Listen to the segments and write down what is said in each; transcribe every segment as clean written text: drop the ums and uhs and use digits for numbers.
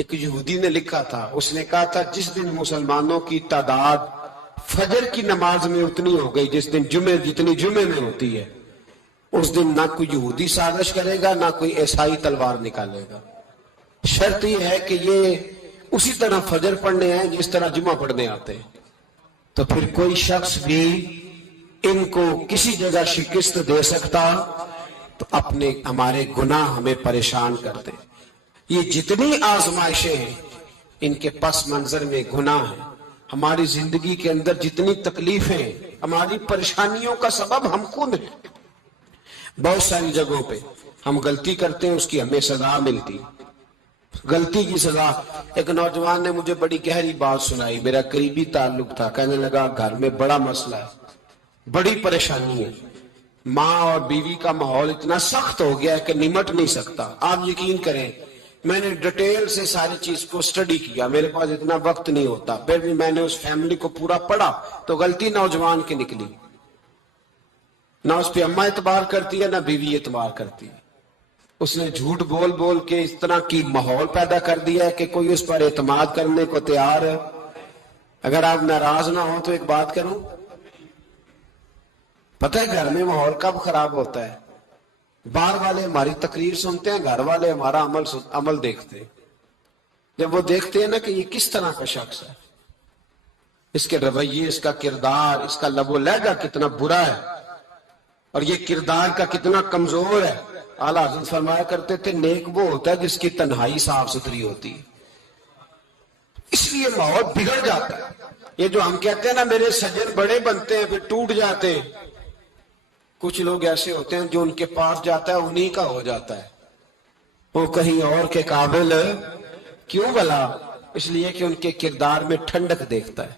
ایک یہودی نے لکھا تھا، اس نے کہا تھا جس دن مسلمانوں کی تعداد فجر کی نماز میں اتنی ہو گئی جس دن جتنی جمعے میں ہوتی ہے، اس دن نہ کوئی یہودی سازش کرے گا نہ کوئی عیسائی تلوار نکالے گا۔ شرط یہ ہے کہ یہ اسی طرح فجر پڑھنے ہیں جس طرح جمعہ پڑھنے آتے ہیں، تو پھر کوئی شخص بھی ان کو کسی جگہ شکست دے سکتا تو ہمارے گناہ ہمیں پریشان کرتے۔ یہ جتنی آزمائشیں ہیں ان کے پس منظر میں گناہ ہیں۔ ہماری زندگی کے اندر جتنی تکلیفیں، ہماری پریشانیوں کا سبب ہم خود ہیں۔ بہت ساری جگہوں پہ ہم غلطی کرتے ہیں، اس کی ہمیں سزا ملتی، غلطی کی سزا۔ ایک نوجوان نے مجھے بڑی گہری بات سنائی، میرا قریبی تعلق تھا، کہنے لگا گھر میں بڑا مسئلہ ہے، بڑی پریشانی ہے، ماں اور بیوی کا ماحول اتنا سخت ہو گیا ہے کہ نمٹ نہیں سکتا۔ آپ یقین کریں میں نے ڈیٹیل سے ساری چیز کو سٹڈی کیا، میرے پاس اتنا وقت نہیں ہوتا، پھر بھی میں نے اس فیملی کو پورا پڑھا تو غلطی نوجوان کی نکلی۔ نہ اس پہ اماں اعتبار کرتی ہے نہ بیوی اعتبار کرتی ہے۔ اس نے جھوٹ بول بول کے اس طرح کی ماحول پیدا کر دیا ہے کہ کوئی اس پر اعتماد کرنے کو تیار ہے۔ اگر آپ ناراض نہ ہو تو ایک بات کروں، پتہ ہے گھر میں ماحول کب خراب ہوتا ہے؟ باہر والے ہماری تقریر سنتے ہیں، گھر والے ہمارا عمل دیکھتے ہیں۔ جب وہ دیکھتے ہیں نا کہ یہ کس طرح کا شخص ہے، اس کے رویے، اس کا کردار، اس کا لب و لہجہ کتنا برا ہے اور یہ کردار کا کتنا کمزور ہے۔ اعلیٰ حضرت فرمایا کرتے تھے نیک وہ ہوتا ہے جس کی تنہائی صاف ستھری ہوتی ہے، اس لیے ماحول بگڑ جاتا ہے۔ یہ جو ہم کہتے ہیں نا میرے سجن بڑے بنتے ہیں پھر ٹوٹ جاتے ہیں، کچھ لوگ ایسے ہوتے ہیں جو ان کے پاس جاتا ہے انہی کا ہو جاتا ہے، وہ کہیں اور کے قابل کیوں بھلا؟ اس لیے کہ ان کے کردار میں ٹھنڈک دیکھتا ہے،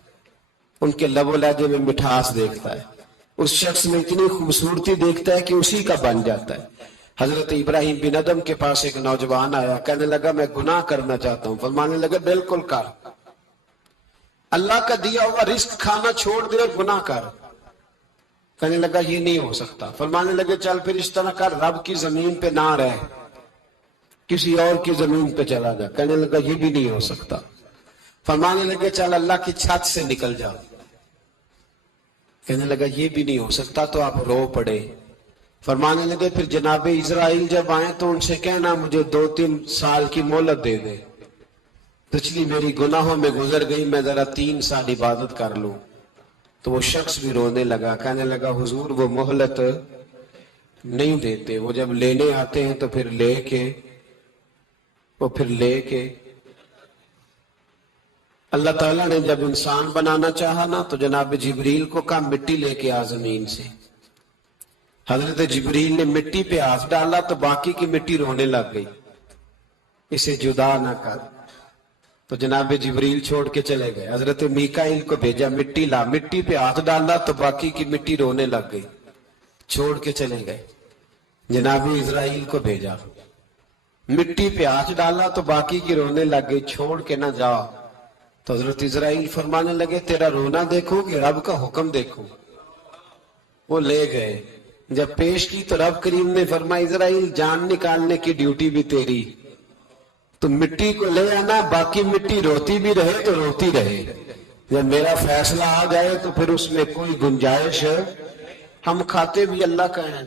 ان کے لب و لہجے میں مٹھاس دیکھتا ہے، اس شخص میں اتنی خوبصورتی دیکھتا ہے کہ اسی کا بن جاتا ہے۔ حضرت ابراہیم بن ادم کے پاس ایک نوجوان آیا، کہنے لگا میں گناہ کرنا چاہتا ہوں۔ فرمانے لگا بالکل کر، اللہ کا دیا ہوا رزق کھانا چھوڑ دے اور گناہ کر۔ کہنے لگا یہ نہیں ہو سکتا۔ فرمانے لگے چل پھر اس طرح کر، رب کی زمین پہ نہ رہ، کسی اور کی زمین پہ چلا جا۔ کہنے لگا یہ بھی نہیں ہو سکتا۔ فرمانے لگے چل اللہ کی چھت سے نکل جا۔ کہنے لگا یہ بھی نہیں ہو سکتا، تو آپ رو پڑے۔ فرمانے لگے پھر جناب اسرائیل جب آئیں تو ان سے کہنا مجھے 2-3 سال کی مہلت دے دے، پچھلی میری گناہوں میں گزر گئی، میں ذرا 3 سال عبادت کر لوں۔ تو وہ شخص بھی رونے لگا، کہنے لگا حضور وہ مہلت نہیں دیتے، وہ جب لینے آتے ہیں تو پھر لے کے اللہ تعالیٰ نے جب انسان بنانا چاہا نا تو جناب جبریل کو کہا مٹی لے کے آ زمین سے۔ حضرت جبریل نے مٹی پہ ہاتھ ڈالا تو باقی کی مٹی رونے لگ گئی، اسے جدا نہ کر۔ تو جناب جبریل چھوڑ کے چلے گئے، حضرت میکائیل کو بھیجا مٹی لا، مٹی پہ ہاتھ ڈالا تو باقی کی مٹی رونے لگ گئی، چھوڑ کے چلے گئے۔ جناب اسرائیل کو بھیجا، مٹی پہ ہاتھ ڈالا تو باقی کی رونے لگ گئی، چھوڑ کے نہ جا۔ تو حضرت اسرائیل فرمانے لگے تیرا رونا دیکھو کہ رب کا حکم دیکھو۔ وہ لے گئے، جب پیش کی تو رب کریم نے فرمایا اسرائیل جان نکالنے کی ڈیوٹی بھی تیری، تو مٹی کو لے آنا، باقی مٹی روتی بھی رہے تو روتی رہے، جب میرا فیصلہ آ جائے تو پھر اس میں کوئی گنجائش ہے۔ ہم کھاتے بھی اللہ کا ہیں،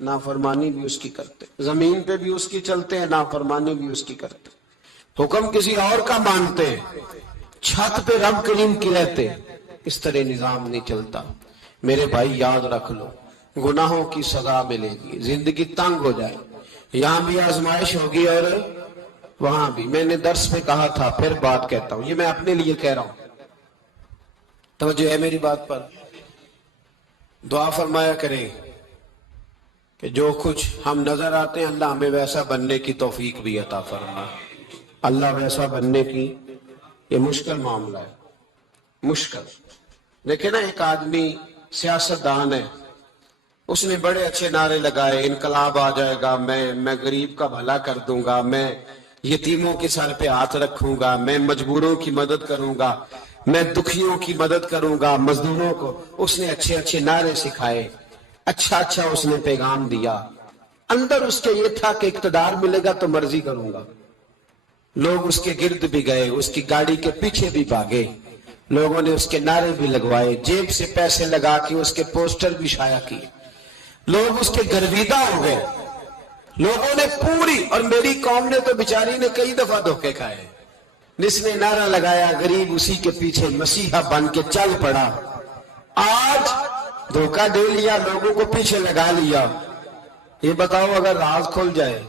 نافرمانی بھی اس کی کرتے، زمین پہ بھی اس کی چلتے ہیں، نافرمانی بھی اس کی کرتے، حکم کسی اور کا مانتے، چھت پہ رب کریم کی رہتے۔ اس طرح نظام نہیں چلتا۔ میرے بھائی یاد رکھ لو گناہوں کی سزا ملے گی، زندگی تنگ ہو جائے، یہاں بھی آزمائش ہوگی اور وہاں بھی۔ میں نے درس میں کہا تھا، پھر بات کہتا ہوں، یہ میں اپنے لیے کہہ رہا ہوں، توجہ ہے میری بات پر۔ دعا فرمایا کریں کہ جو کچھ ہم نظر آتے ہیں اللہ ہمیں ویسا بننے کی توفیق بھی عطا فرمائے۔ اللہ ویسا بننے کی، یہ مشکل معاملہ ہے، مشکل۔ دیکھیں نا ایک آدمی سیاستدان ہے، اس نے بڑے اچھے نعرے لگائے، انقلاب آ جائے گا، میں غریب کا بھلا کر دوں گا، میں یتیموں کے سر پہ ہاتھ رکھوں گا، میں مجبوروں کی مدد کروں گا، میں دکھیوں کی مدد کروں گا، مزدوروں کو۔ اس نے اچھے اچھے نعرے سکھائے، اچھا اس نے پیغام دیا، اندر اس کے یہ تھا کہ اقتدار ملے گا تو مرضی کروں گا۔ لوگ اس کے گرد بھی گئے، اس کی گاڑی کے پیچھے بھی بھاگے، لوگوں نے اس کے نعرے بھی لگوائے، جیب سے پیسے لگا کے اس کے پوسٹر بھی شائع کیے، لوگ اس کے گرویدہ ہو گئے، لوگوں نے پوری، اور میری قوم نے تو بیچاری نے کئی دفعہ دھوکے کھائے، جس نے نعرہ لگایا غریب اسی کے پیچھے مسیحا بن کے چل پڑا۔ آج دھوکہ دے لیا، لوگوں کو پیچھے لگا لیا۔ یہ بتاؤ اگر راز کھل جائے،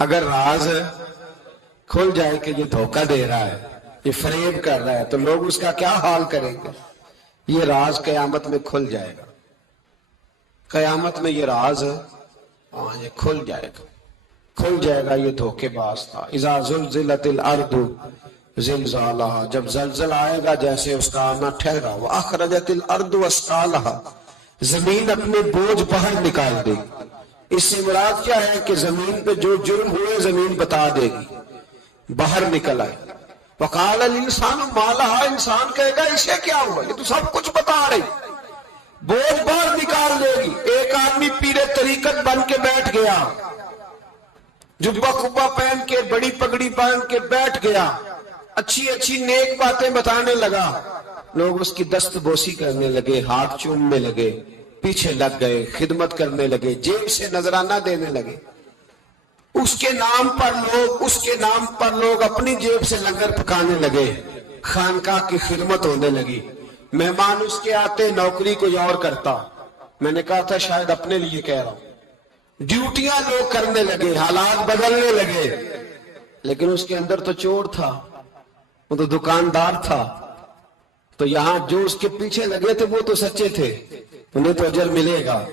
اگر راز کھل جائے کہ یہ دھوکہ دے رہا ہے، یہ فریب کر رہا ہے، تو لوگ اس کا کیا حال کریں گے؟ یہ راز قیامت میں کھل جائے گا، قیامت میں یہ راز یہ کھل جائے گا، کھل جائے گا یہ دھوکے باز تھا۔ اذا زلزلت الارض زلزالہا، جب زلزلہ آئے گا جیسے اس کا آنا ٹھہرا، واخرجت الارض اثقالہا، زمین اپنے بوجھ باہر نکال دے گی۔ اس سے مراد کیا ہے کہ زمین پہ جو جرم ہوئے زمین بتا دے گی، باہر نکل آئے۔ وقال الانسان ما لہا، انسان کہے گا اسے کیا ہوا، یہ تو سب کچھ بتا رہی، بوجھ باہر نکال دے گی۔ ایک آدمی پیر طریقت بن کے بیٹھ گیا، جبہ کبہ پہن کے، بڑی پگڑی پہن کے بیٹھ گیا، اچھی اچھی نیک باتیں بتانے لگا، لوگ اس کی دست بوسی کرنے لگے، ہاتھ چومنے لگے، پیچھے لگ گئے، خدمت کرنے لگے، جیب سے نذرانہ دینے لگے۔ اس کے نام پر لوگ اپنی جیب سے لنگر پکانے لگے، خانقاہ کی خدمت ہونے لگی، مہمان اس کے آتے، نوکری کوئی اور کرتا۔ میں نے کہا تھا شاید اپنے لیے کہہ رہا ہوں، ڈیوٹیاں لوگ کرنے لگے، حالات بدلنے لگے، لیکن اس کے اندر تو چور تھا، وہ تو دکاندار تھا، تو یہاں جو اس کے پیچھے لگے تھے وہ تو سچے تھے، انہیں تو اجر ملے گا،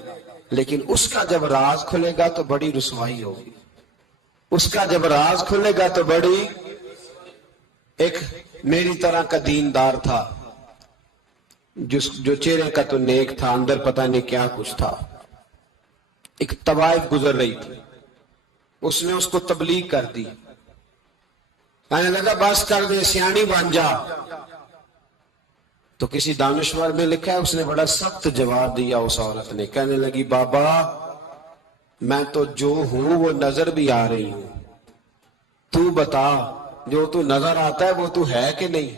لیکن اس کا جب راز کھلے گا تو بڑی رسوائی ہوگی، اس کا جب راز کھلے گا تو بڑی۔ ایک میری طرح کا دیندار تھا، جو چہرے کا تو نیک تھا، اندر پتہ نہیں کیا کچھ تھا۔ ایک طوائف گزر رہی تھی، اس نے اس کو تبلیغ کر دی، کہنے لگا بس کر دے، سیانی بن جا۔ تو کسی دانشور میں لکھا ہے اس نے بڑا سخت جواب دیا، اس عورت نے کہنے لگی بابا میں تو جو ہوں وہ نظر بھی آ رہی ہوں، تو بتا جو تو نظر آتا ہے وہ تو ہے کہ نہیں؟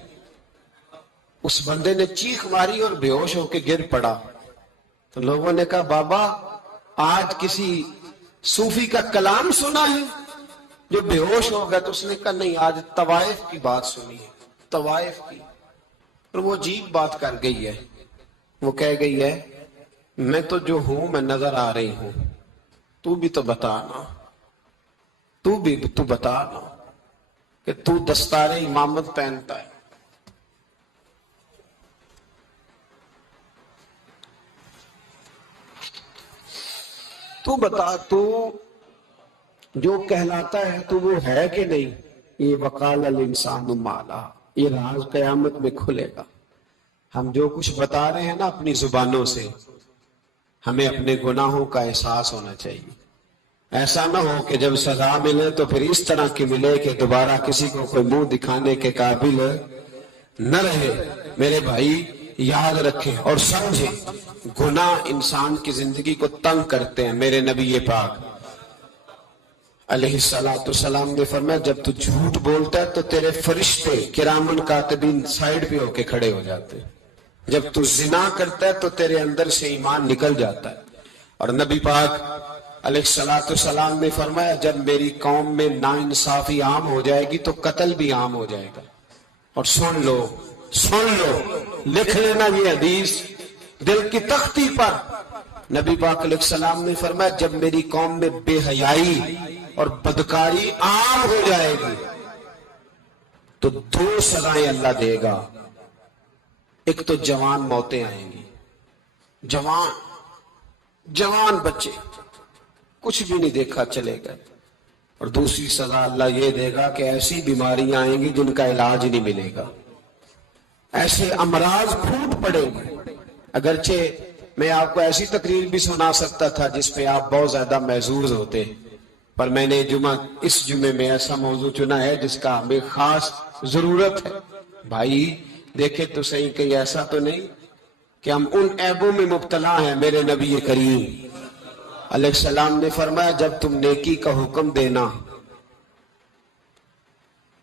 اس بندے نے چیخ ماری اور بے ہوش ہو کے گر پڑا۔ تو لوگوں نے کہا بابا آج کسی صوفی کا کلام سنا ہے جو بے ہوش ہو گیا؟ تو اس نے کہا نہیں، آج طوائف کی بات سنی ہے، طوائف کی۔ اور وہ عجیب بات کر گئی ہے، وہ کہہ گئی ہے میں تو جو ہوں میں نظر آ رہی ہوں، تو بھی تو بتانا، تو بتانا کہ تو دستار امامت پہنتا ہے۔ تو بتا، تو جو کہلاتا ہے تو وہ ہے کہ نہیں؟ یہ وقال الانسان ما لہا، یہ راز قیامت میں کھلے گا۔ ہم جو کچھ بتا رہے ہیں نا اپنی زبانوں سے، ہمیں اپنے گناہوں کا احساس ہونا چاہیے۔ ایسا نہ ہو کہ جب سزا ملے تو پھر اس طرح کی ملے کہ دوبارہ کسی کو کوئی منہ دکھانے کے قابل نہ رہے۔ میرے بھائی یاد رکھیں اور سمجھیں، گناہ انسان کی زندگی کو تنگ کرتے ہیں۔ میرے نبی پاک علیہ السلام نے فرمایا جب تو جھوٹ بولتا ہے تو تیرے فرشتے کرامن کاتبین سائیڈ پہ ہو کے کھڑے ہو جاتے ہیں، جب تو زنا کرتا ہے تو تیرے اندر سے ایمان نکل جاتا ہے۔ اور نبی پاک علیہ السلام نے فرمایا جب میری قوم میں ناانصافی عام ہو جائے گی تو قتل بھی عام ہو جائے گا۔ اور سن لو لکھ لینا یہ حدیث دل کی تختی پر، نبی پاک علیہ السلام نے فرمایا جب میری قوم میں بے حیائی اور بدکاری عام ہو جائے گی تو 2 سزائیں اللہ دے گا۔ ایک تو جوان موتیں آئیں گی، جوان بچے کچھ بھی نہیں دیکھا چلے گئے، اور دوسری سزا اللہ یہ دے گا کہ ایسی بیماریاں آئیں گی جن کا علاج نہیں ملے گا، ایسے امراض پھوٹ پڑیں گے۔ اگرچہ میں آپ کو ایسی تقریر بھی سنا سکتا تھا جس پہ آپ بہت زیادہ محظوظ ہوتے، پر میں نے اس جمعے میں ایسا موضوع چنا ہے جس کا ہمیں خاص ضرورت ہے۔ بھائی دیکھیں تو صحیح، کہیں ایسا تو نہیں کہ ہم ان عیبوں میں مبتلا ہیں۔ میرے نبی کریم علیہ السلام نے فرمایا جب تم نیکی کا حکم دینا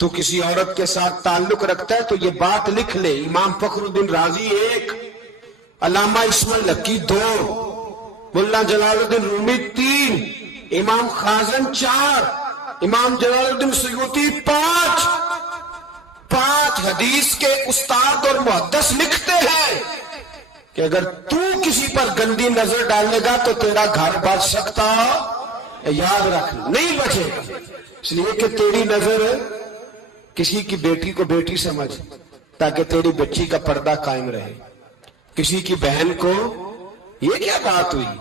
تو کسی عورت کے ساتھ تعلق رکھتا ہے تو یہ بات لکھ لے، امام فخر الدین رازی 1، علامہ اسماعیل لکی 2، ملا جلال الدین رومی 3، امام خازن 4، امام جلال الدین سیوطی 5 حدیث کے استاد اور محدث لکھتے ہیں کہ اگر تو کسی پر گندی نظر ڈالے گا تو تیرا گھر بچ سکتا، یاد رکھ نہیں بچے گا، اس لیے کہ تیری نظر کسی کی بیٹی کو بیٹی سمجھ تاکہ تیری بچی کا پردہ قائم رہے، کسی کی بہن کو، یہ کیا بات ہوئی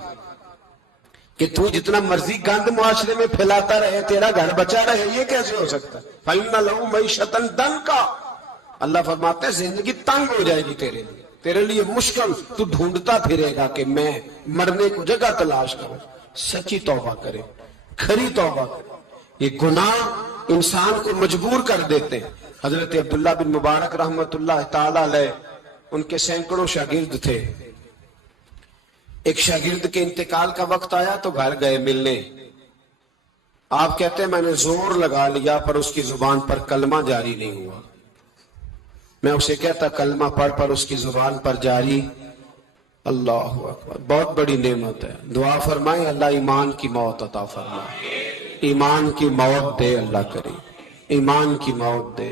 کہ تو جتنا مرضی گند معاشرے میں پھیلاتا رہے تیرا گھر بچا رہے، یہ کیسے ہو سکتا؟ فَإِنَّ لَهُ مَعِيشَةً ضَنْكَ، اللہ فرماتے ہیں زندگی تنگ ہو جائے گی تیرے لیے مشکل، تو ڈھونڈتا پھرے گا کہ میں مرنے کو جگہ تلاش کروں۔ سچی توبہ کرے، کھری توبہ کرے، یہ گناہ انسان کو مجبور کر دیتے ہیں۔ حضرت عبداللہ بن مبارک رحمت اللہ تعالی علیہ، ان کے سینکڑوں شاگرد تھے، ایک شاگرد کے انتقال کا وقت آیا تو گھر گئے ملنے، آپ کہتے ہیں میں نے زور لگا لیا پر اس کی زبان پر کلمہ جاری نہیں ہوا، میں اسے کہتا کلمہ پڑھ پر اس کی زبان پر جاری، اللہ اکبر، بہت بڑی نعمت ہے، دعا فرمائیں اللہ ایمان کی موت عطا فرمائے، ایمان کی موت دے اللہ کرے، ایمان کی موت دے۔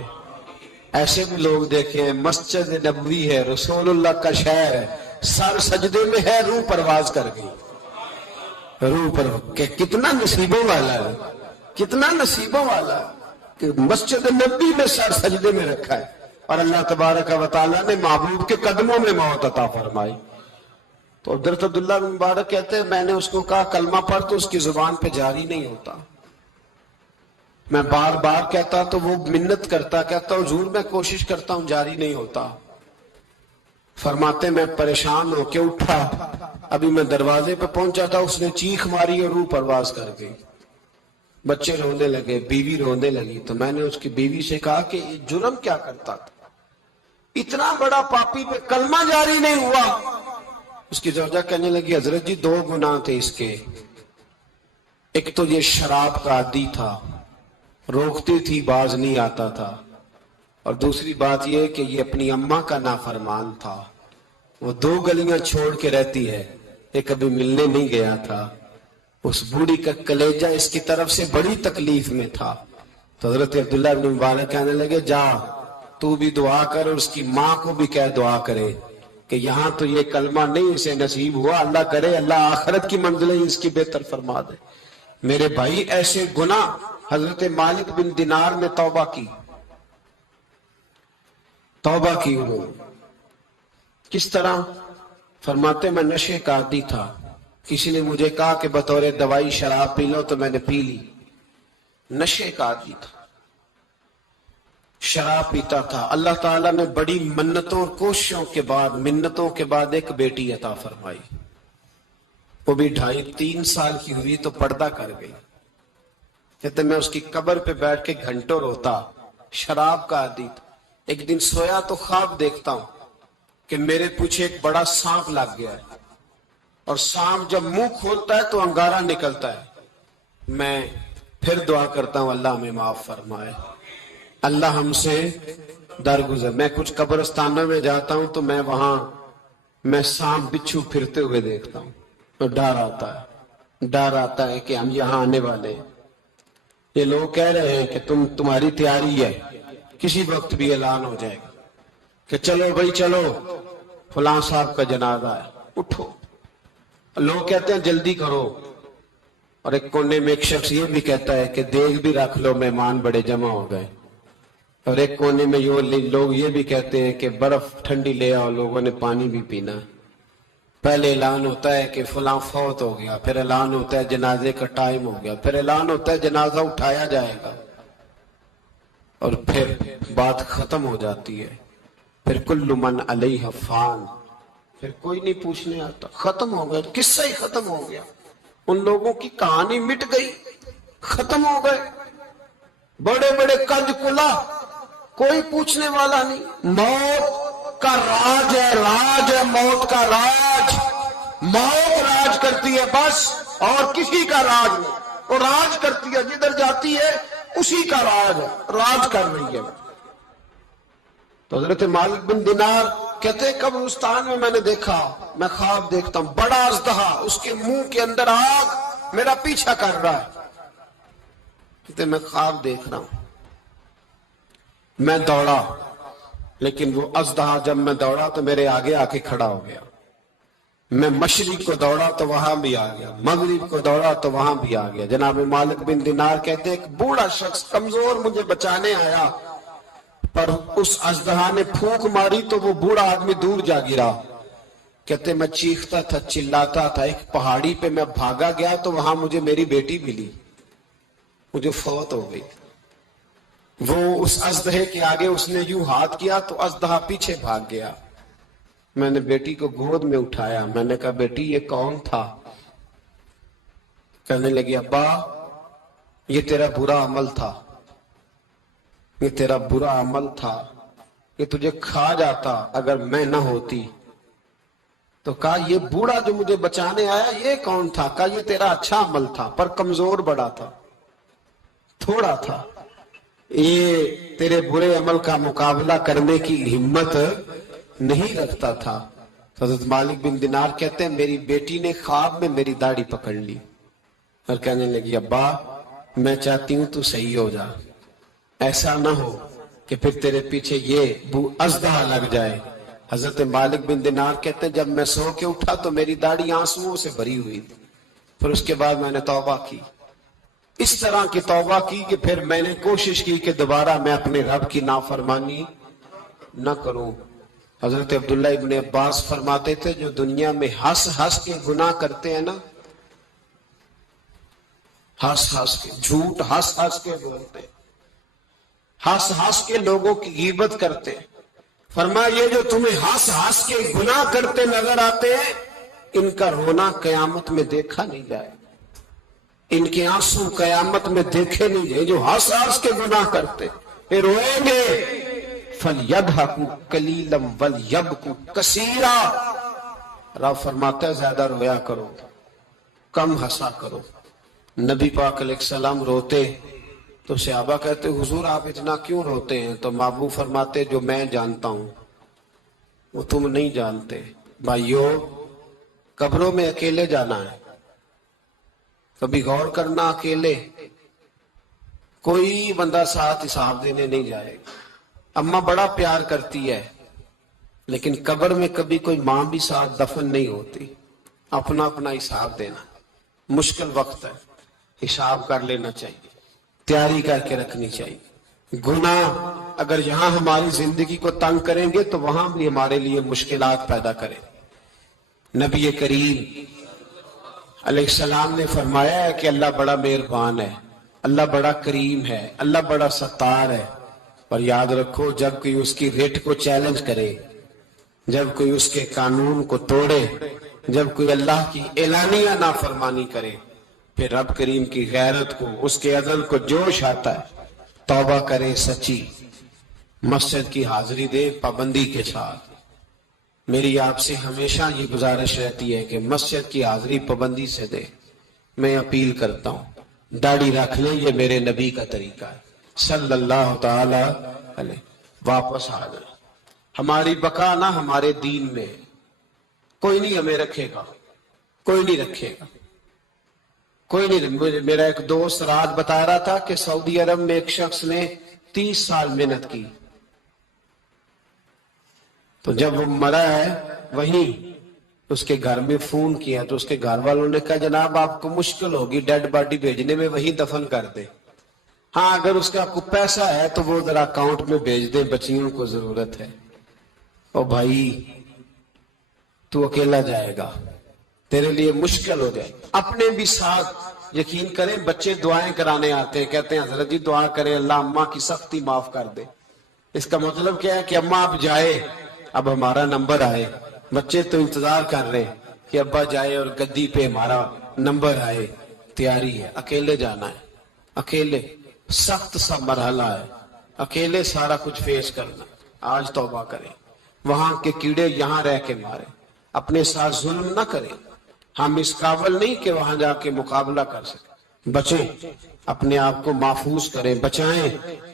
ایسے بھی لوگ دیکھیں ہیں، مسجد نبوی ہے، رسول اللہ کا شہر ہے، سر سجدے میں ہے، روح پرواز کر گئی، روح پر کہ کتنا نصیبوں والا ہے، کتنا نصیبوں والا ہے کہ مسجد نبوی میں سر سجدے میں رکھا ہے اور اللہ تبارک و تعالیٰ نے محبوب کے قدموں میں موت عطا فرمائی۔ تو حضرت عبداللہ بن مبارک کہتے ہیں میں نے اس کو کہا کلمہ پڑھ تو اس کی زبان پہ جاری نہیں ہوتا، میں بار بار کہتا تو وہ منت کرتا، کہتا حضور میں کوشش کرتا ہوں جاری نہیں ہوتا۔ فرماتے میں پریشان ہو کے اٹھا، ابھی میں دروازے پہ پہنچا تھا اس نے چیخ ماری اور روح پرواز کر گئی، بچے رونے لگے، بیوی رونے لگی، تو میں نے اس کی بیوی سے کہا کہ یہ جرم کیا کرتا تھا، اتنا بڑا پاپی پہ کلمہ جاری نہیں ہوا۔ اس کی زوجہ کہنے لگی حضرت جی 2 گناہ تھے اس کے، ایک تو یہ شراب کا عادی تھا، روکتی تھی باز نہیں آتا تھا، اور دوسری بات یہ کہ یہ اپنی اماں کا نافرمان تھا، وہ 2 گلیاں چھوڑ کے رہتی ہے، یہ کبھی ملنے نہیں گیا تھا، اس بوڑھی کا کلیجہ اس کی طرف سے بڑی تکلیف میں تھا۔ تو حضرت عبداللہ بن مبارک کہنے لگے جا تو بھی دعا کر اور اس کی ماں کو بھی کہہ دعا کرے کہ یہاں تو یہ کلمہ نہیں اسے نصیب ہوا، اللہ کرے اللہ آخرت کی منزلیں اس کی بہتر فرما دے۔ میرے بھائی ایسے گناہ، حضرت مالک بن دینار نے توبہ کی انہوں نے، کس طرح؟ فرماتے میں نشے کا عادی تھا، کسی نے مجھے کہا کہ بطور دوائی شراب پی لو تو میں نے پی لی، نشے کا عادی تھا، شراب پیتا تھا۔ اللہ تعالیٰ نے بڑی منتوں اور کوششوں کے بعد، منتوں کے بعد ایک بیٹی عطا فرمائی، وہ بھی 2.5-3 سال کی ہوئی تو پردہ کر گئی۔ کہتے میں اس کی قبر پہ بیٹھ کے گھنٹوں روتا، شراب کا عادی تھا۔ ایک دن سویا تو خواب دیکھتا ہوں کہ میرے پیچھے ایک بڑا سانپ لگ گیا ہے، اور سانپ جب منہ کھولتا ہے تو انگارہ نکلتا ہے، میں پھر دعا کرتا ہوں اللہ ہمیں معاف فرمائے، اللہ ہم سے درگزر۔ میں کچھ قبرستانوں میں جاتا ہوں تو میں وہاں سانپ بچھو پھرتے ہوئے دیکھتا ہوں، تو ڈر آتا ہے کہ ہم یہاں آنے والے ہیں، یہ لوگ کہہ رہے ہیں کہ تمہاری تیاری ہے، کسی وقت بھی اعلان ہو جائے گا کہ چلو بھائی چلو فلاں صاحب کا جنازہ ہے، اٹھو، لوگ کہتے ہیں جلدی کرو، اور ایک کونے میں ایک شخص یہ بھی کہتا ہے کہ دیگ بھی رکھ لو مہمان بڑے جمع ہو گئے، اور ایک کونے میں لوگ یہ بھی کہتے ہیں کہ برف ٹھنڈی لے آؤ، لوگوں نے پانی بھی پینا۔ پہلے اعلان ہوتا ہے کہ فلاں فوت ہو گیا، پھر اعلان ہوتا ہے جنازے کا ٹائم ہو گیا، پھر اعلان ہوتا ہے جنازہ اٹھایا جائے گا، اور پھر بات ختم ہو جاتی ہے، پھر کل من علیہ فان، پھر کوئی نہیں پوچھنے آتا، ختم ہو گیا، قصہ ہی ختم ہو گیا، ان لوگوں کی کہانی مٹ گئی، ختم ہو گئے، بڑے بڑے قد کلا، کوئی پوچھنے والا نہیں۔ موت کا راج ہے موت کا راج، موت راج کرتی ہے بس، اور کسی کا راج نہیں، وہ راج کرتی ہے، جدھر جاتی ہے اسی کا راج کر رہی ہے. تو حضرت مالک بن دینار کہتے ہیں قبرستان میں میں نے دیکھا، میں خواب دیکھتا ہوں، بڑا اژدہا، اس کے منہ کے اندر آگ، میرا پیچھا کر رہا ہے. کہتے ہیں میں خواب دیکھ رہا ہوں. میں دوڑا، لیکن وہ اژدہا جب میں دوڑا تو میرے آگے آ کے کھڑا ہو گیا. میں مشرق کو دوڑا تو وہاں بھی آ گیا، مغرب کو دوڑا تو وہاں بھی آ گیا. جناب مالک بن دینار کہتے ہیں ایک بوڑھا شخص کمزور مجھے بچانے آیا، پر اس اژدہا نے پھونک ماری تو وہ بوڑھا آدمی دور جا گرا. کہتے میں چیختا تھا، چلاتا تھا، ایک پہاڑی پہ میں بھاگا گیا تو وہاں مجھے میری بیٹی ملی، مجھے فوت ہو گئی. وہ اس اژدہے کے آگے اس نے یوں ہاتھ کیا تو اژدہا پیچھے بھاگ گیا. میں نے بیٹی کو گود میں اٹھایا، میں نے کہا بیٹی یہ کون تھا؟ کہنے لگی ابا یہ تیرا برا عمل تھا، یہ تیرا برا عمل تھا، یہ تجھے کھا جاتا اگر میں نہ ہوتی. تو کہا یہ بوڑھا جو مجھے بچانے آیا یہ کون تھا؟ کہا یہ تیرا اچھا عمل تھا پر کمزور بڑا تھا، تھوڑا تھا، یہ تیرے برے عمل کا مقابلہ کرنے کی ہمت نہیں رکھتا تھا. حضرت مالک بن دینار کہتے ہیں میری بیٹی نے خواب میں میری داڑھی پکڑ لی اور کہنے لگی ابا میں چاہتی ہوں تو صحیح ہو جا، ایسا نہ ہو کہ پھر تیرے پیچھے یہ اژدہا لگ جائے. حضرت مالک بن دینار کہتے ہیں جب میں سو کے اٹھا تو میری داڑھی آنسوؤں سے بھری ہوئی تھی. پھر اس کے بعد میں نے توبہ کی، اس طرح کی توبہ کی کہ پھر میں نے کوشش کی کہ دوبارہ میں اپنے رب کی نافرمانی نہ کروں. حضرت عبداللہ ابن عباس فرماتے تھے جو دنیا میں ہنس ہنس کے گناہ کرتے ہیں نا، ہنس ہنس کے جھوٹ ہنس ہنس کے بولتے، ہنس ہنس کے لوگوں کی غیبت کرتے، فرمایا یہ جو تمہیں ہنس ہنس کے گناہ کرتے نظر آتے ہیں ان کا رونا قیامت میں دیکھا نہیں جائے، ان کے آنسو قیامت میں دیکھے نہیں جائے. جو ہنس ہنس کے گناہ کرتے پھر روئیں گے فَلْيَضْحَكُوا قَلِيلًا وَلْيَبْكُوا كَثِيرًا. رب فرماتا ہے زیادہ رویا کرو کم ہنسا کرو. نبی پاک علیہ السلام روتے تو صحابہ کہتے حضور آپ اتنا کیوں روتے ہیں؟ تو محبوب فرماتے جو میں جانتا ہوں وہ تم نہیں جانتے. بھائیو قبروں میں اکیلے جانا ہے، کبھی غور کرنا اکیلے، کوئی بندہ ساتھ حساب دینے نہیں جائے گا. اماں بڑا پیار کرتی ہے لیکن قبر میں کبھی کوئی ماں بھی ساتھ دفن نہیں ہوتی. اپنا اپنا حساب دینا مشکل وقت ہے، حساب کر لینا چاہیے، تیاری کر کے رکھنی چاہیے. گناہ اگر یہاں ہماری زندگی کو تنگ کریں گے تو وہاں بھی ہمارے لیے مشکلات پیدا کریں. نبی کریم علیہ السلام نے فرمایا ہے کہ اللہ بڑا مہربان ہے، اللہ بڑا کریم ہے، اللہ بڑا ستار ہے. اور یاد رکھو جب کوئی اس کی ریٹ کو چیلنج کرے، جب کوئی اس کے قانون کو توڑے، جب کوئی اللہ کی اعلانیہ نافرمانی کرے، پھر رب کریم کی غیرت کو، اس کے عدل کو جوش آتا ہے. توبہ کرے سچی، مسجد کی حاضری دے پابندی کے ساتھ. میری آپ سے ہمیشہ یہ گزارش رہتی ہے کہ مسجد کی حاضری پابندی سے دے. میں اپیل کرتا ہوں داڑھی رکھ لیں، یہ میرے نبی کا طریقہ ہے صلی اللہ تعالی علیہ. واپس آ جائے. ہماری بقا نہ ہمارے دین میں، کوئی نہیں ہمیں رکھے گا، کوئی نہیں رکھے گا، کوئی نہیں. میرا ایک دوست رات بتا رہا تھا کہ سعودی عرب میں ایک شخص نے 30 سال محنت کی، تو جب وہ مرا ہے وہیں اس کے گھر میں فون کیا تو اس کے گھر والوں نے کہا جناب آپ کو مشکل ہوگی ڈیڈ باڈی بھیجنے میں، وہیں دفن کر دے. ہاں اگر اس کا کوئی پیسہ ہے تو وہ ذرا اکاؤنٹ میں بھیج دے، بچیوں کو ضرورت ہے. او بھائی تو اکیلا جائے گا، تیرے لیے مشکل ہو جائے. اپنے بھی ساتھ یقین کریں بچے دعائیں کرانے آتے ہیں، کہتے ہیں حضرت جی دعا کریں اللہ اماں کی سختی معاف کر دے. اس کا مطلب کیا ہے کہ اماں اب جائے، اب ہمارا نمبر آئے. بچے تو انتظار کر رہے ہیں کہ ابا جائے اور گدی پہ ہمارا نمبر آئے. تیاری ہے، اکیلے جانا ہے، اکیلے سخت سا مرحلہ ہے، اکیلے سارا کچھ فیس کرنا. آج توبہ کریں، وہاں کے کیڑے یہاں رہ کے مارے. اپنے ساتھ ظلم نہ کریں. ہم اس قابل نہیں کہ وہاں جا کے مقابلہ کر سکیں. بچیں، اپنے آپ کو محفوظ کریں، بچائیں،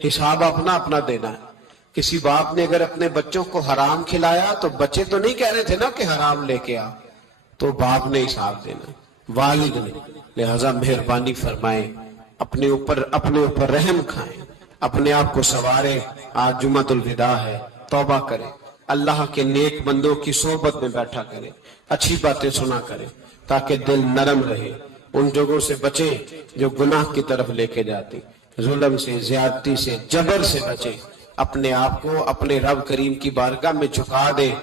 حساب اپنا اپنا دینا ہے۔ کسی باپ نے اگر اپنے بچوں کو حرام کھلایا تو بچے تو نہیں کہہ رہے تھے نا کہ حرام لے کے آ، تو باپ نے حساب دینا، والد نے۔ لہذا مہربانی فرمائیں، اپنے اوپر رحم کھائیں، اپنے آپ کو سنواریں۔ آج جمعۃ الوداع ہے، توبہ کریں، اللہ کے نیک بندوں کی صحبت میں بیٹھا کریں، اچھی باتیں سنا کریں تاکہ دل نرم رہے۔ ان جگہوں سے بچیں جو گناہ کی طرف لے کے جاتی، ظلم سے، زیادتی سے، جبر سے بچیں۔ اپنے آپ کو اپنے رب کریم کی بارگاہ میں جھکا دیں۔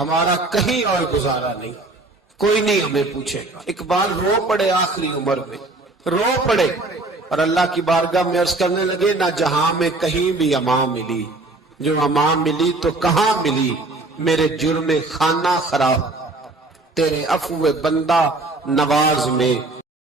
ہمارا کہیں اور گزارا نہیں، کوئی نہیں ہمیں پوچھے گا۔ اقبال رو پڑے آخری عمر میں، رو پڑے اور اللہ کی بارگاہ میں عرض کرنے لگے، نہ جہاں میں کہیں بھی امان ملی، جو امان ملی تو کہاں ملی، میرے جرم خانہ خراب، تیرے عفو بندہ نواز میں